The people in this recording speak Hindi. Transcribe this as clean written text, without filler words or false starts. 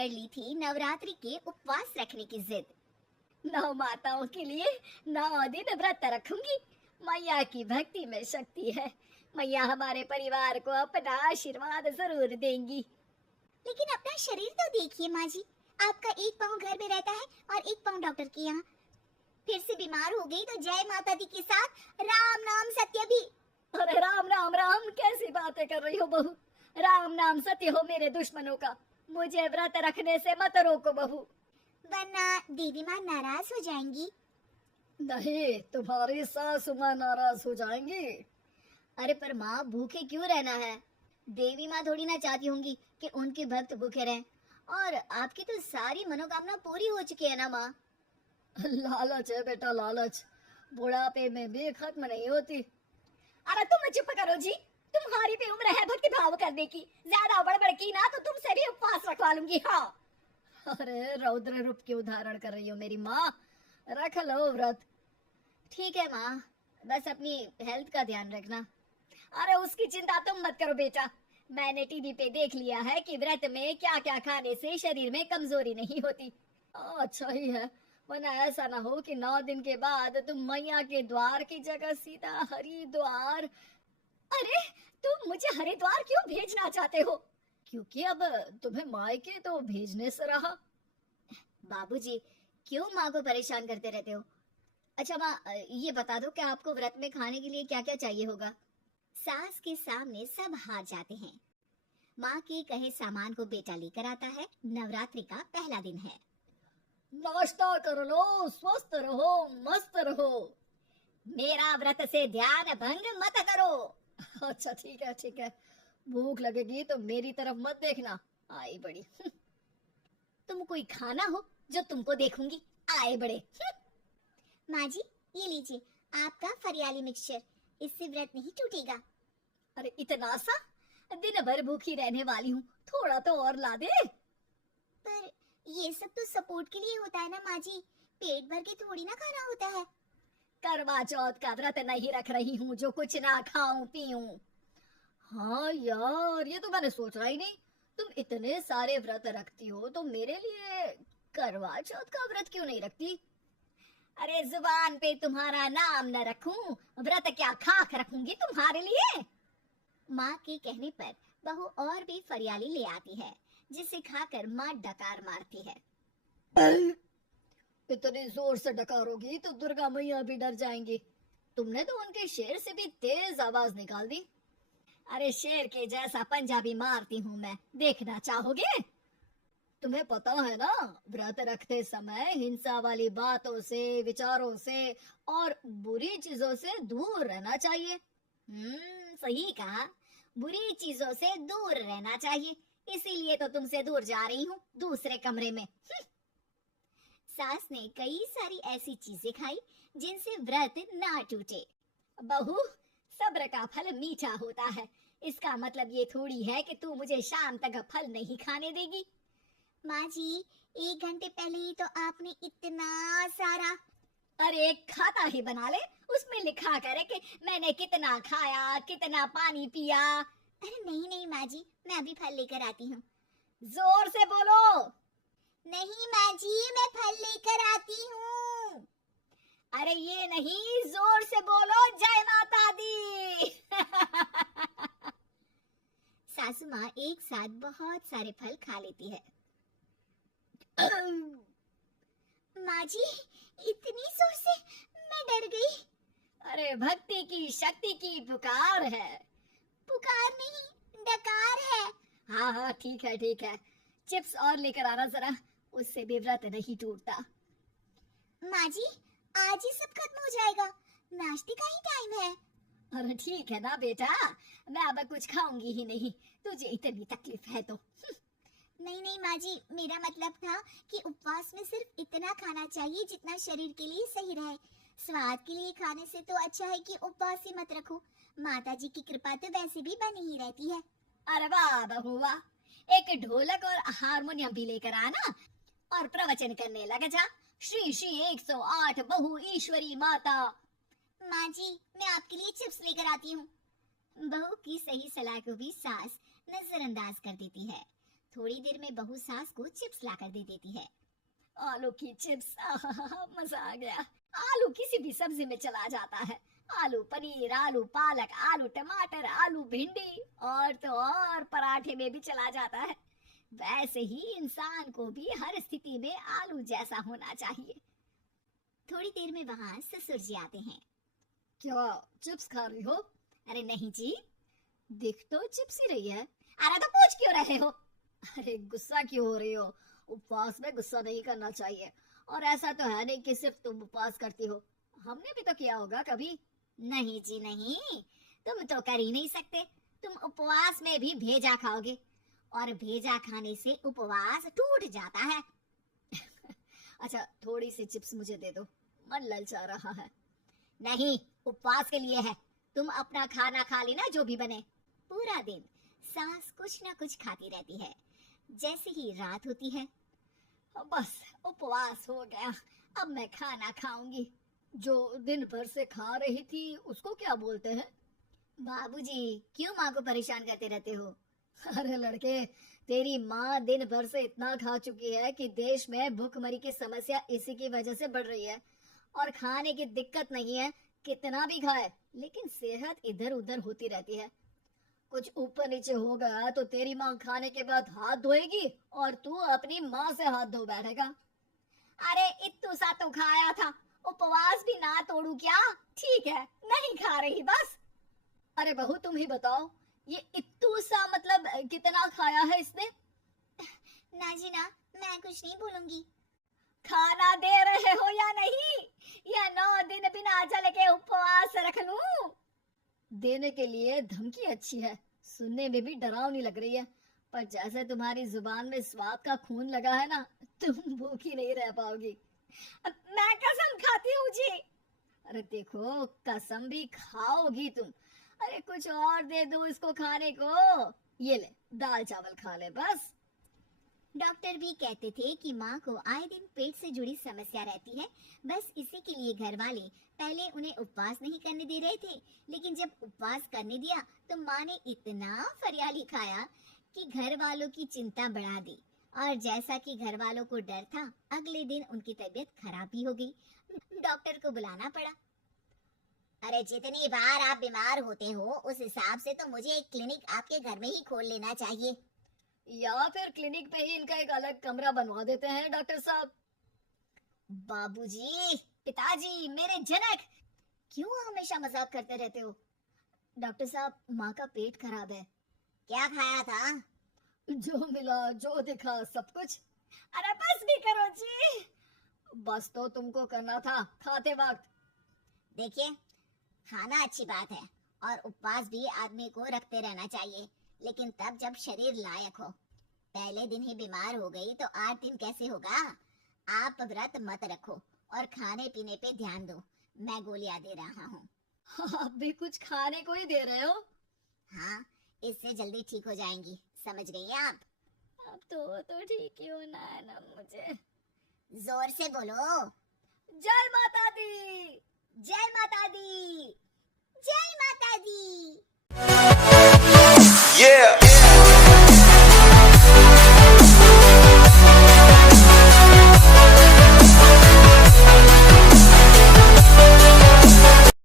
कर ली थी नवरात्रि के उपवास रखने की जिद। 9 माताओं के लिए 9 दिन व्रत रखूंगी। मैया की भक्ति में शक्ति है। मैया हमारे परिवार को अपना आशीर्वाद जरूर देंगी। लेकिन अपना शरीर तो देखिए माँ जी, आपका एक पाँव घर में रहता है और एक पाँव डॉक्टर के यहाँ। फिर से बीमार हो गई तो जय माता दी के साथ राम नाम सत्य भी। अरे राम राम राम, कैसी बातें कर रही हो बहू। राम नाम सत्य हो मेरे दुश्मनों का। मुझे व्रत रखने से मत रोको बहू, वरना देवी माँ नाराज हो जाएंगी। नहीं, तुम्हारी सासु माँ नाराज हो जाएंगी। अरे पर माँ, भूखे क्यों रहना है? देवी माँ थोड़ी ना चाहती होंगी कि उनके भक्त भूखे रहें। और आपकी तो सारी मनोकामना पूरी हो चुकी है ना माँ। लालच है बेटा, लालच बुढ़ापे में भी खत्म नहीं होती। अरे तुम चुप करो जी, तुम्हारी भी उम्र है भक्ति भाव करने की। ज्यादा बड़बड़ की ना तो तुमसे भी उपवास रखवा लूंगी। हाँ। अरे रौद्र रूप की उदाहरण कर रही हो मेरी माँ, रख लो व्रत। ठीक है माँ, बस अपनी हेल्थ का ध्यान रखना। अरे उसकी चिंता तुम मत करो बेटा, मैंने टीवी पे देख लिया है कि व्रत में क्या क्या खाने से शरीर में कमजोरी नहीं होती। अच्छा ही है, वरना ऐसा ना हो कि 9 दिन के बाद तुम मैया के द्वार की जगह सीधा हरिद्वार। अरे तुम मुझे हरिद्वार क्यों भेजना चाहते हो? क्योंकि अब तुम्हें मायके तो भेजने से रहा। बाबूजी, क्यों माँ को परेशान करते रहते हो? अच्छा माँ, ये बता दो कि आपको व्रत में खाने के लिए क्या क्या चाहिए होगा। सास के सामने सब हार जाते हैं। माँ के कहे सामान को बेटा लेकर आता है। नवरात्रि का पहला दिन है। नाश्ता कर लो, स्वस्थ रहो, मस्त रहो। मेरा व्रत से ध्यान भंग मत करो। अच्छा ठीक है ठीक है, भूख लगेगी तो मेरी तरफ मत देखना। आई बड़ी। तुम कोई खाना हो जो तुमको देखूंगी, आए बड़े। माँ जी, ये लीजिए आपका फरियाली मिक्सचर, इससे व्रत नहीं टूटेगा। अरे इतना सा? दिन भर भूखी रहने वाली हूँ, थोड़ा तो और ला दे। पर ये सब तो सपोर्ट के लिए होता है ना माँ जी, पेट भर के थोड़ी ना खाना होता है। करवा चौथ का व्रत नहीं रख रही हूँ जो कुछ ना खाऊं पीऊं। हाँ यार, ये तो मैंने सोचा ही नहीं। तुम इतने सारे व्रत रखती हो तो मेरे लिए करवा चौथ का व्रत क्यों नहीं रखती? अरे जुबान पे तुम्हारा नाम न रखूं, व्रत क्या खाक रखूंगी तुम्हारे लिए। माँ के कहने पर बहू और भी फरियाली ले आती है, जिसे खाकर माँ डकार मारती है। इतने जोर से डकारोगी तो दुर्गा मैया भी डर जाएंगी। तुमने तो उनके शेर से भी तेज आवाज निकाल दी। अरे शेर के जैसा पंजाबी मारती हूँ मैं, देखना चाहोगे? तुम्हें पता है ना, व्रत रखते समय हिंसा वाली बातों से, विचारों से और बुरी चीजों से दूर रहना चाहिए। सही कहा, बुरी चीजों से दूर रहना चाहिए। इसीलिए तो तुमसे दूर जा रही हूँ, दूसरे कमरे में। सास ने कई सारी ऐसी चीजें खाई जिनसे व्रत ना टूटे। बहू, सब्र का फल मीठा होता है। इसका मतलब ये थोड़ी है कि तू मुझे शाम तक फल नहीं खाने देगी। माँ जी, 1 घंटे पहले ही तो आपने इतना सारा। अरे खाता ही बना ले, उसमें लिखा करे कि मैंने कितना खाया, कितना पानी पिया। अरे नहीं नहीं माँ जी, मैं अभी फल लेकर आती हूँ। जोर से बोलो। नहीं माँ जी, मैं फल लेकर आती हूँ। अरे ये नहीं, जोर से बोलो, जय माता दी। सासू माँ एक साथ बहुत सारे फल खा लेती है। माँ जी, इतनी जोर से मैं डर गई। अरे भक्ति की शक्ति की पुकार है। पुकार नहीं, डकार है। हाँ हाँ ठीक है ठीक है, चिप्स और लेकर आना जरा, उससे भी व्रत नहीं टूटता। माँ जी, आज ही सब खत्म हो जाएगा, नाश्ते का ही टाइम है। अरे ठीक है ना बेटा, मैं अब कुछ खाऊंगी ही नहीं, तुझे इतनी तकलीफ है तो। नहीं नहीं माँ जी, मेरा मतलब था कि उपवास में सिर्फ इतना खाना चाहिए जितना शरीर के लिए सही रहे। स्वाद के लिए खाने से तो अच्छा है कि उपवास ही मत रखो। माता जी की कृपा तो वैसे भी बनी ही रहती है। अरे वाह बहू वाह, एक ढोलक और हारमोनियम भी लेकर आना और प्रवचन करने लग जा। श्री श्री 108 बहु ईश्वरी माता। माँ जी, मैं आपके लिए चिप्स लेकर आती हूँ। बहू की सही सलाह को भी सास नजरअंदाज कर देती है। थोड़ी देर में बहू सास को चिप्स लाकर दे देती है। आलू की चिप्स, मजा आ गया। आलू किसी भी सब्जी में चला जाता है। आलू पनीर, आलू पालक, आलू टमाटर, आलू भिंडी और तो और पराठे में भी चला जाता है। वैसे ही इंसान को भी हर स्थिति में आलू जैसा होना चाहिए। थोड़ी देर में वहाँ ससुर जी आते हैं। क्या चिप्स खा रही हो? अरे नहीं जी। दिख तो चिप्स ही रही है। अरे तो पूछ क्यों रहे हो? अरे गुस्सा क्यों हो रही हो? उपवास में गुस्सा नहीं करना चाहिए। और ऐसा तो है नहीं कि सिर्फ तुम उपवास करती हो, हमने भी तो किया होगा कभी। नहीं जी नहीं, तुम तो कर ही नहीं सकते। तुम उपवास में भी भेजा खाओगे और भेजा खाने से उपवास टूट जाता है। अच्छा थोड़ी सी चिप्स मुझे दे दो, मन ललचा रहा है। नहीं, उपवास के लिए है। तुम अपना खाना खा लेना जो भी बने। पूरा दिन सास कुछ न कुछ खाती रहती है। जैसे ही रात होती है, बस उपवास हो गया, अब मैं खाना खाऊंगी। जो दिन भर से खा रही थी उसको क्या बोलते हैं? बाबूजी क्यों माँ को परेशान करते रहते हो? अरे लड़के, तेरी माँ दिन भर से इतना खा चुकी है कि देश में भूखमरी की समस्या इसी की वजह से बढ़ रही है। और खाने की दिक्कत नहीं है, कितना भी खाए लेकिन सेहत इधर उधर होती रहती है। कुछ ऊपर नीचे हो गया तो तेरी माँ खाने के बाद हाथ धोएगी और तू अपनी माँ से हाथ धो बैठेगा। अरे इत्तू सा तो खाया था, उपवास भी ना तोड़ू क्या? ठीक है, नहीं खा रही बस। अरे बहू तुम ही बताओ, ये इत्तू सा मतलब कितना खाया है इसने? ना जी ना, मैं कुछ नहीं बोलूंगी। खाना दे रहे हो या नहीं, या 9 दिन बिना जल के उपवास रख लूं? देने के लिए धमकी अच्छी है, सुनने में भी डरावनी लग रही है, पर जैसे तुम्हारी जुबान में स्वाद का खून लगा है ना, तुम भूखी नहीं रह पाओगी। मैं कसम खाती हूँ जी। अरे देखो, कसम भी खाओगी तुम। अरे कुछ और दे दो इसको खाने को। ये ले, दाल चावल खा ले बस। डॉक्टर भी कहते थे कि माँ को आए दिन पेट से जुड़ी समस्या रहती है। बस इसी के लिए घर वाले पहले उन्हें उपवास नहीं करने दे रहे थे, लेकिन जब उपवास करने दिया तो माँ ने इतना फरियाली खाया कि घर वालों की चिंता बढ़ा दी। और जैसा कि घर वालों को डर था, अगले दिन उनकी तबीयत खराब भी हो गई। डॉक्टर को बुलाना पड़ा। अरे जितनी बार आप बीमार होते हो उस हिसाब से तो मुझे एक क्लिनिक आपके घर में ही खोल लेना चाहिए। या फिर क्लिनिक पे ही इनका एक अलग कमरा बनवा देते हैं डॉक्टर साहब। बाबूजी, पिताजी, मेरे जनक, क्यों हमेशा मजाक करते रहते हो? डॉक्टर साहब, माँ का पेट खराब है। क्या खाया था? जो मिला, जो दिखा, सब कुछ। अरे बस भी करो जी। बस तो तुमको करना था खाते वक्त। देखिए, खाना अच्छी बात है और उपवास भी आदमी को रखते रहना चाहिए, लेकिन तब जब शरीर लायक हो। पहले दिन ही बीमार हो गई तो 8 दिन कैसे होगा? आप व्रत मत रखो और खाने पीने पे ध्यान दो। मैं गोलियां दे रहा हूँ। आप भी कुछ खाने को ही दे रहे हो? हाँ, इससे जल्दी ठीक हो जाएंगी, समझ गई आप? अब तो ठीक ही होना है ना मुझे। जोर से बोलो। जय माता दी, जय माता दी, जय माता दी। Yeah.